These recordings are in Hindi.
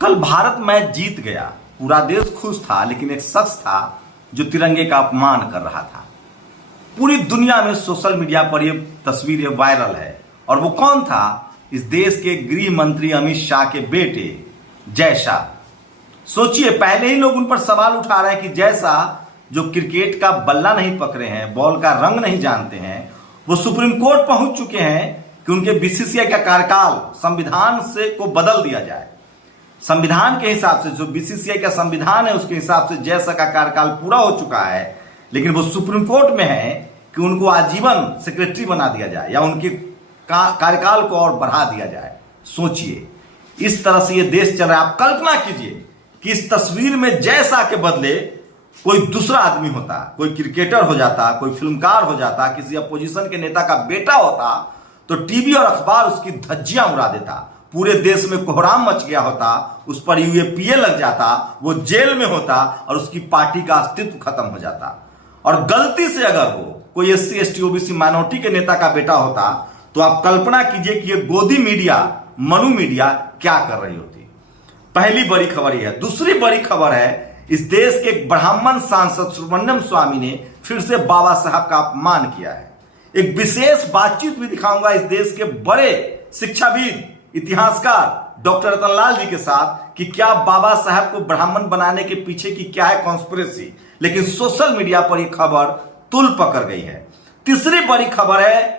कल भारत मैच जीत गया, पूरा देश खुश था, लेकिन एक शख्स था जो तिरंगे का अपमान कर रहा था। पूरी दुनिया में सोशल मीडिया पर यह तस्वीर वायरल है। और वो कौन था? इस देश के गृह मंत्री अमित शाह के बेटे जय शाह। सोचिए, पहले ही लोग उन पर सवाल उठा रहे हैं कि जय शाह जो क्रिकेट का बल्ला नहीं पकड़े हैं, बॉल का रंग नहीं जानते हैं, वो सुप्रीम कोर्ट पहुंच चुके हैं कि उनके बीसीसीआई का कार्यकाल संविधान से को बदल दिया जाए। संविधान के हिसाब से, जो बीसीसीआई का संविधान है उसके हिसाब से जय शाह का कार्यकाल पूरा हो चुका है, लेकिन वो सुप्रीम कोर्ट में है कि उनको आजीवन सेक्रेटरी बना दिया जाए या उनके कार्यकाल को और बढ़ा दिया जाए। सोचिए, इस तरह से ये देश चल रहा है। आप कल्पना कीजिए कि इस तस्वीर में जय शाह के बदले कोई दूसरा आदमी होता, कोई क्रिकेटर हो जाता, कोई फिल्मकार हो जाता, किसी अपोजिशन के नेता का बेटा होता, तो टीवी और अखबार उसकी धज्जियां उड़ा देता, पूरे देश में कोहराम मच गया होता, उस पर यूएपीए लग जाता, वो जेल में होता और उसकी पार्टी का अस्तित्व खत्म हो जाता। और गलती से अगर वो कोई एससी एसटी ओबीसी माइनॉरिटी के नेता का बेटा होता, तो आप कल्पना कीजिए कि ये गोदी मीडिया, मनु मीडिया क्या कर रही होती। पहली बड़ी खबर यह है। दूसरी बड़ी खबर है, इस देश के एक ब्राह्मण सांसद सुब्रमण्यम स्वामी ने फिर से बाबा साहब का अपमान किया है। एक विशेष बातचीत भी दिखाऊंगा इस देश के बड़े शिक्षाविद, इतिहासकार डॉक्टर रतनलाल जी के साथ कि क्या बाबा साहब को ब्राह्मण बनाने के पीछे की क्या है कॉन्स्पिरेसी। लेकिन सोशल मीडिया पर यह खबर तुल पकड़ गई है। तीसरी बड़ी खबर है,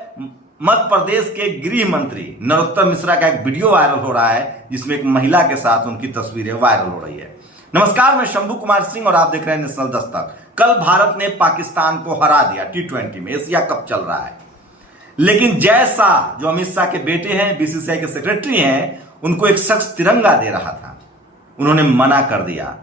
मध्य प्रदेश के गृह मंत्री नरोत्तम मिश्रा का एक वीडियो वायरल हो रहा है जिसमें एक महिला के साथ उनकी तस्वीरें वायरल हो रही है। नमस्कार, मैं शंभू कुमार सिंह और आप देख रहे हैं नेशनल दस्तक। कल भारत ने पाकिस्तान को हरा दिया T20 में, एशिया कप चल रहा है। लेकिन जय शाह जो अमित शाह के बेटे हैं, बीसीसीआई के सेक्रेटरी हैं, उनको एक शख्स तिरंगा दे रहा था, उन्होंने मना कर दिया।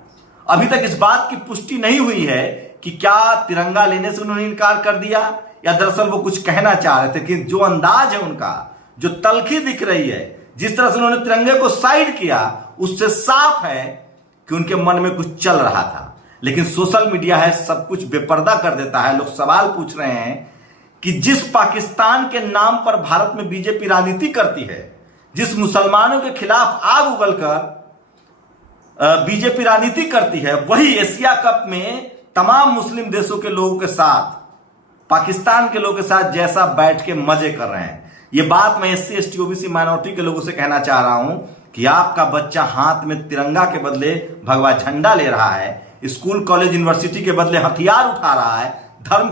अभी तक इस बात की पुष्टि नहीं हुई है कि क्या तिरंगा लेने से उन्होंने इनकार कर दिया या दरअसल वो कुछ कहना चाह रहे थे। कि जो अंदाज है उनका, जो तलखी दिख रही है, जिस तरह से उन्होंने तिरंगे को साइड किया, उससे साफ है कि उनके मन में कुछ चल रहा था। लेकिन सोशल मीडिया है, सब कुछ बेपर्दा कर देता है। लोग सवाल पूछ रहे हैं कि जिस पाकिस्तान के नाम पर भारत में बीजेपी राजनीति करती है, जिस मुसलमानों के खिलाफ आग उगलकर बीजेपी राजनीति करती है, वही एशिया कप में तमाम मुस्लिम देशों के लोगों के साथ, पाकिस्तान के लोगों के साथ जैसा बैठ के मजे कर रहे हैं। ये बात मैं एससी एसटी ओबीसी माइनॉरिटी के लोगों से कहना चाह रहा हूं कि आपका बच्चा हाथ में तिरंगा के बदले भगवा झंडा ले रहा है, स्कूल कॉलेज यूनिवर्सिटी के बदले हथियार उठा रहा है, धर्म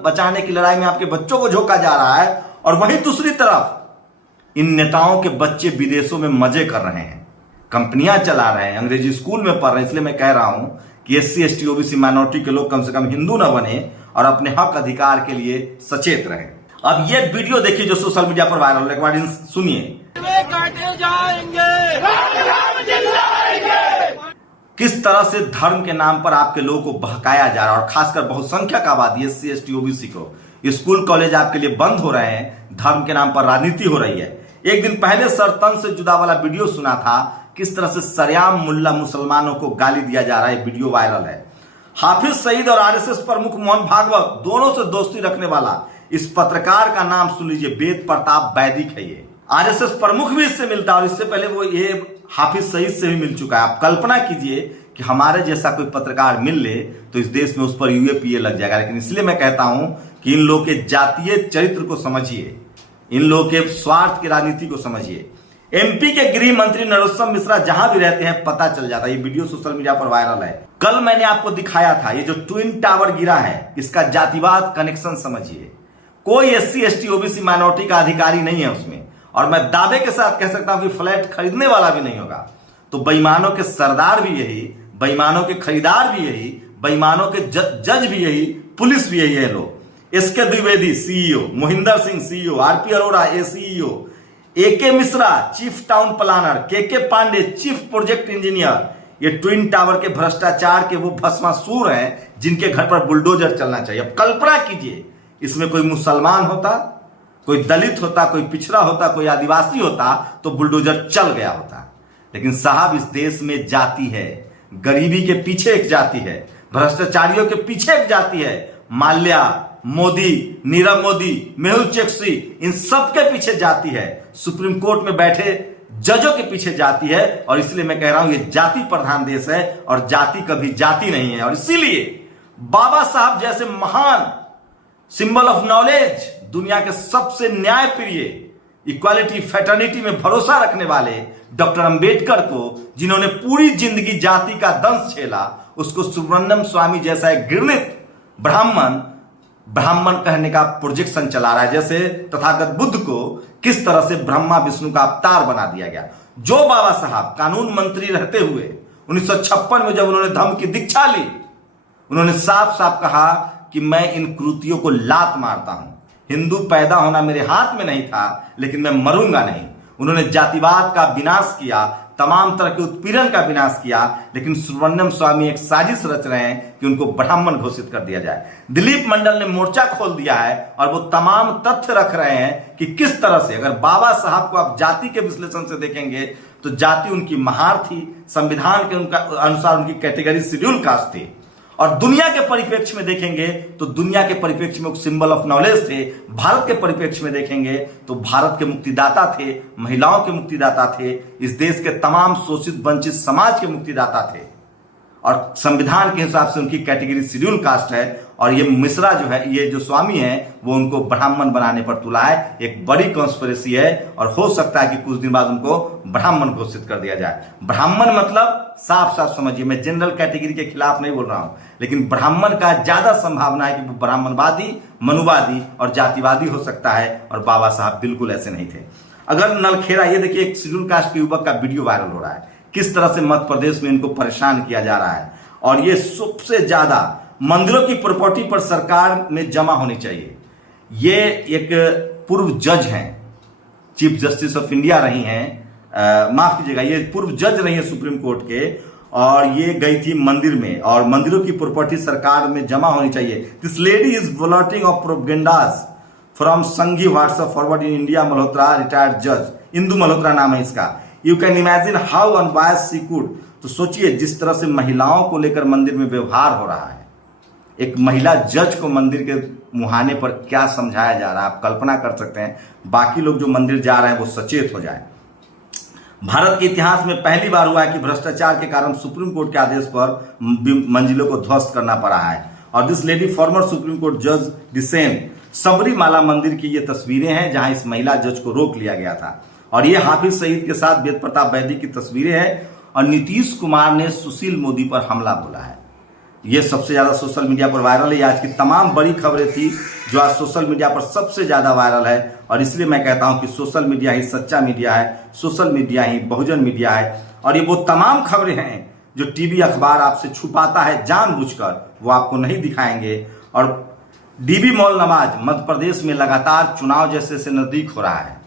बचाने की लड़ाई में आपके बच्चों को झोंका जा रहा है, और वहीं दूसरी तरफ इन नेताओं के बच्चे विदेशों में मजे कर रहे हैं, कंपनियां चला रहे हैं, अंग्रेजी स्कूल में पढ़ रहे हैं। इसलिए मैं कह रहा हूं कि एससी एसटी ओबीसी माइनॉरिटी के लोग कम से कम हिंदू न बने और अपने हक अधिकार के लिए सचेत रहें। अब ये वीडियो देखिए जो सोशल मीडिया पर वायरल है, एक बार सुनिए। किस तरह से धर्म के नाम पर आपके लोगों को बहकाया जा रहा है, और खासकर बहुसंख्यक आबादी एससी एसटी ओबीसी को। स्कूल कॉलेज आपके लिए बंद हो रहे हैं, धर्म के नाम पर राजनीति हो रही है। एक दिन पहले सरतन से जुदा वाला वीडियो सुना था, किस तरह से सरेआम मुल्ला मुसलमानों को गाली दिया जा रहा है, वीडियो वायरल है। हाफिज सईद और आरएसएस प्रमुख मोहन भागवत दोनों से दोस्ती रखने वाला इस पत्रकार का नाम सुन लीजिए, वेद प्रताप वैदिक है। ये आरएसएस प्रमुख भी इससे मिलता है और इससे पहले वो ये हाफिज सईद से भी मिल चुका है। आप कल्पना कीजिए कि हमारे जैसा कोई पत्रकार मिल ले तो इस देश में उस पर यूएपीए लग जाएगा। लेकिन इसलिए मैं कहता हूं कि इन लोगों के जातीय चरित्र को समझिए, इन लोगों के स्वार्थ की राजनीति को समझिए। एमपी के गृह मंत्री नरोत्तम मिश्रा जहां भी रहते हैं पता चल जाता है। ये वीडियो सोशल मीडिया पर वायरल है। कल मैंने आपको दिखाया था, ये जो ट्विन टावर गिरा है, इसका जातिवाद कनेक्शन समझिए। कोई एससी एसटी ओबीसी माइनॉरिटी का अधिकारी नहीं है उसमें, और मैं दावे के साथ कह सकता हूं कि फ्लैट खरीदने वाला भी नहीं होगा। तो बेईमानों के सरदार भी यही, बेईमानों के खरीदार भी यही, बेईमानों के जज भी यही, पुलिस भी यही है लोग। S K Dwivedi CEO, Mohinder Singh CEO, R P Arora ACEO, A K Mishra chief town planner, K Pandey chief project engineer, ये ट्विन टावर के भ्रष्टाचार के वो भस्मासुर हैं जिनके घर पर बुलडोजर चलना चाहिए। अब कल्पना कीजिए, इसमें कोई मुसलमान होता, कोई दलित होता, कोई पिछड़ा होता, कोई आदिवासी होता तो बुलडोजर चल गया होता। लेकिन साहब, इस देश में जाति है, गरीबी के पीछे एक जाति है, भ्रष्टाचारियों के पीछे एक जाति है। माल्या मोदी, नीरव मोदी, मेहुल चोकसी, इन सब के पीछे जाति है। सुप्रीम कोर्ट में बैठे जजों के पीछे जाति है। और इसलिए मैं कह रहा हूं ये जाति प्रधान देश है और जाति कभी जाति नहीं है। और इसीलिए बाबा साहब जैसे महान सिंबल ऑफ नॉलेज, दुनिया के सबसे न्यायप्रिय, इक्वालिटी फ्रेटर्निटी में भरोसा रखने वाले डॉक्टर अंबेडकर को, जिन्होंने पूरी जिंदगी जाति का दंश झेला, उसको सुब्रमण्यम स्वामी जैसा एक घृणित ब्राह्मण कहने का प्रोजेक्शन चला रहा है। जैसे तथागत बुद्ध को किस तरह से ब्रह्मा विष्णु का अवतार बना दिया गया। जो बाबा साहब कानून मंत्री रहते हुए 1956 में जब उन्होंने धम्म की दीक्षा ली, उन्होंने साफ साफ कहा कि मैं इन कृतियों को लात मारता हूं। हिंदू पैदा होना मेरे हाथ में नहीं था, लेकिन मैं मरूंगा नहीं। उन्होंने जातिवाद का विनाश किया, तमाम तरह के उत्पीड़न का विनाश किया, लेकिन सुब्रमण्यम स्वामी एक साजिश रच रहे हैं कि उनको ब्राह्मण घोषित कर दिया जाए। दिलीप मंडल ने मोर्चा खोल दिया है और वो तमाम तथ्य रख रहे हैं कि किस तरह से, अगर बाबा साहब को आप जाति के विश्लेषण से देखेंगे तो जाति उनकी महार थी, संविधान के उनका अनुसार उनकी कैटेगरी शेड्यूल कास्ट थी। और दुनिया के परिप्रेक्ष्य में देखेंगे तो दुनिया के परिप्रेक्ष्य में सिंबल ऑफ नॉलेज थे। भारत के परिप्रेक्ष्य में देखेंगे तो भारत के मुक्तिदाता थे, महिलाओं के मुक्तिदाता थे, इस देश के तमाम शोषित वंचित समाज के मुक्तिदाता थे। और संविधान के हिसाब से उनकी कैटेगरी शेड्यूल कास्ट है। और ये मिश्रा जो है, ये जो स्वामी है, वो उनको ब्राह्मण बनाने पर तुला है। एक बड़ी कॉन्स्पिरेसी है और हो सकता है कि कुछ दिन बाद उनको ब्राह्मण घोषित कर दिया जाए। ब्राह्मण मतलब साफ साफ समझिए, मैं जनरल कैटेगरी के खिलाफ नहीं बोल रहा हूं, लेकिन ब्राह्मण का ज्यादा संभावना है कि वो ब्राह्मणवादी, मनुवादी और जातिवादी हो सकता है। और बाबा साहब बिल्कुल ऐसे नहीं थे। अगर नलखेड़ा, ये देखिए एक शेड्यूल कास्ट के युवक का वीडियो वायरल हो रहा है, किस तरह से मध्य प्रदेश में इनको परेशान किया जा रहा है। और ये सबसे ज्यादा मंदिरों की प्रॉपर्टी पर सरकार में जमा होनी चाहिए। ये एक पूर्व जज हैं, चीफ जस्टिस ऑफ इंडिया रही हैं, माफ कीजिएगा, ये पूर्व जज रही है सुप्रीम कोर्ट के। और ये गई थी मंदिर में, और मंदिरों की प्रॉपर्टी सरकार में जमा होनी चाहिए। This lady is vaulting of propagandas from Sanghi WhatsApp forward in India, Malhotra retired जज, इंदु मल्होत्रा नाम है इसका। You can imagine how unbiased she could. तो सोचिए जिस तरह से महिलाओं को लेकर मंदिर में व्यवहार हो रहा है, एक महिला जज को मंदिर के मुहाने पर क्या समझाया जा रहा है, आप कल्पना कर सकते हैं। बाकी लोग जो मंदिर जा रहे हैं वो सचेत हो जाए। भारत के इतिहास में पहली बार हुआ है कि भ्रष्टाचार के कारण सुप्रीम कोर्ट के आदेश पर मंजिलों को ध्वस्त करना पड़ा है। और this lady former supreme court जज डिसेन। सबरीमाला मंदिर की ये तस्वीरें हैं जहां इस महिला जज को रोक लिया गया था। और ये हाफिज सईद के साथ वेद प्रताप वैदी की तस्वीरें हैं। और नीतीश कुमार ने सुशील मोदी पर हमला बोला है। ये सबसे ज्यादा सोशल मीडिया पर वायरल है। आज की तमाम बड़ी खबरें थी जो आज सोशल मीडिया पर सबसे ज्यादा वायरल है। और इसलिए मैं कहता हूं कि सोशल मीडिया ही सच्चा मीडिया है, सोशल मीडिया ही बहुजन मीडिया है। और ये वो तमाम खबरें हैं जो टीवी अखबार आपसे छुपाता है जानबूझकर, वो आपको नहीं दिखाएंगे। और डीबी मौल नवाज मध्य प्रदेश में लगातार चुनाव जैसे से नजदीक हो रहा है,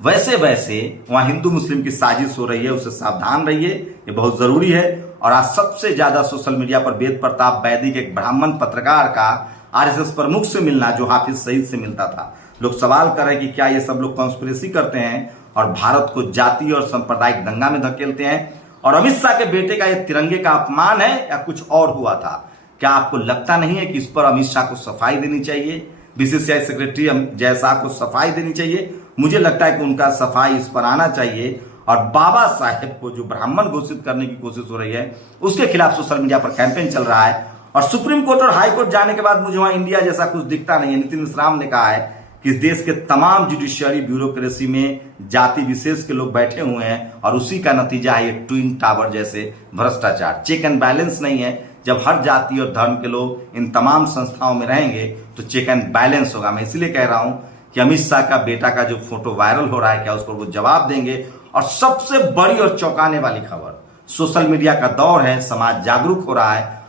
वैसे वैसे वहां हिंदू मुस्लिम की साजिश हो रही है, उससे सावधान रहिए, ये बहुत जरूरी है। और आज सबसे ज्यादा सोशल मीडिया पर वेद प्रताप वैदिक, एक ब्राह्मण पत्रकार का आरएसएस प्रमुख से मिलना जो हाफिज सईद से मिलता था। लोग सवाल कर रहे हैं कि क्या ये सब लोग कॉन्स्पिरेसी करते हैं और भारत को जाति और सांप्रदायिक दंगा में धकेलते हैं। और अमित शाह के बेटे का ये तिरंगे का अपमान है या कुछ और हुआ था। क्या आपको लगता नहीं है कि इस पर अमित शाह को सफाई देनी चाहिए, बीसीसीआई सेक्रेटरी जय शाह को सफाई देनी चाहिए? मुझे लगता है कि उनका सफाई इस पर आना चाहिए। और बाबा साहेब को जो ब्राह्मण घोषित करने की कोशिश हो रही है, उसके खिलाफ सोशल मीडिया पर कैंपेन चल रहा है। और सुप्रीम कोर्ट और हाई कोर्ट जाने के बाद मुझे वहां इंडिया जैसा कुछ दिखता नहीं है। नितिन मिश्राम ने कहा है कि इस देश के तमाम जुडिशियरी ब्यूरोक्रेसी में जाति विशेष के लोग बैठे हुए हैं और उसी का नतीजा है ये ट्विन टावर जैसे भ्रष्टाचार। चेक एंड बैलेंस नहीं है। जब हर जाति और धर्म के लोग इन तमाम संस्थाओं में रहेंगे तो चेक एंड बैलेंस होगा। मैं इसलिए कह रहा हूं कि अमित शाह का बेटा का जो फोटो वायरल हो रहा है, क्या उस पर वो जवाब देंगे? और सबसे बड़ी और चौंकाने वाली खबर, सोशल मीडिया का दौर है, समाज जागरूक हो रहा है।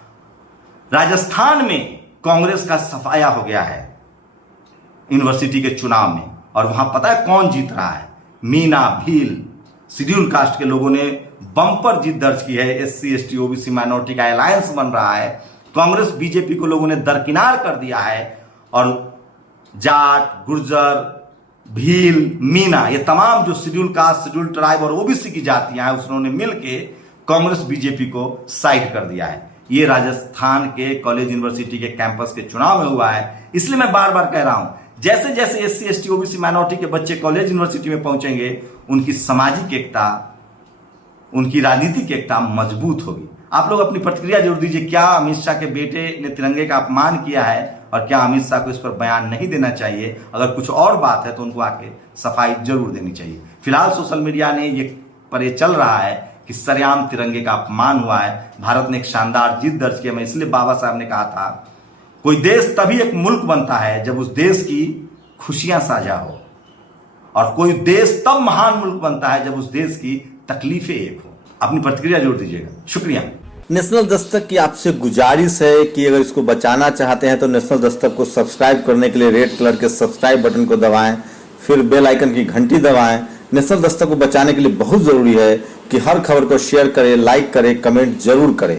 राजस्थान में कांग्रेस का सफाया हो गया है यूनिवर्सिटी के चुनाव में। और वहां पता है कौन जीत रहा है? मीना, भील, शेड्यूल कास्ट के लोगों ने बम्पर जीत दर्ज की है। एससी, एसटी, ओबीसी, माइनॉरिटी का अलायंस बन रहा है। कांग्रेस बीजेपी को लोगों ने दरकिनार कर दिया है। और जाट, गुर्जर, भील, मीना, ये तमाम जो शेड्यूल कास्ट, शेड्यूल ट्राइब और ओबीसी की जातियां हैं, उन्होंने मिलकर कांग्रेस बीजेपी को साइड कर दिया है। ये राजस्थान के कॉलेज यूनिवर्सिटी के कैंपस के चुनाव में हुआ है। इसलिए मैं बार बार कह रहा हूं, जैसे जैसे SC ST OBC माइनॉरिटी के बच्चे कॉलेज यूनिवर्सिटी में पहुंचेंगे, उनकी सामाजिक एकता, उनकी राजनीतिक एकता मजबूत होगी। आप लोग अपनी प्रतिक्रिया जरूर दीजिए, क्या अमित शाह के बेटे ने तिरंगे का अपमान किया है और क्या अमित शाह को इस पर बयान नहीं देना चाहिए? अगर कुछ और बात है तो उनको आके सफाई जरूर देनी चाहिए। फिलहाल सोशल मीडिया ने ये चल रहा है कि सरेआम तिरंगे का अपमान हुआ है। भारत ने एक शानदार जीत दर्ज किया। मैं इसलिए बाबा साहब ने कहा था, कोई देश तभी एक मुल्क बनता है जब उस देश की खुशियां साझा हो, और कोई देश तब महान मुल्क बनता है जब उस देश की तकलीफें एक हो। अपनी प्रतिक्रिया जरूर दीजिएगा। शुक्रिया। नेशनल दस्तक की आपसे गुजारिश है कि अगर इसको बचाना चाहते हैं तो नेशनल दस्तक को सब्सक्राइब करने के लिए रेड कलर के सब्सक्राइब बटन को दबाएं, फिर बेल आइकन की घंटी दबाएं। नेशनल दस्तक को बचाने के लिए बहुत जरूरी है कि हर खबर को शेयर करें, लाइक करें, कमेंट जरूर करें।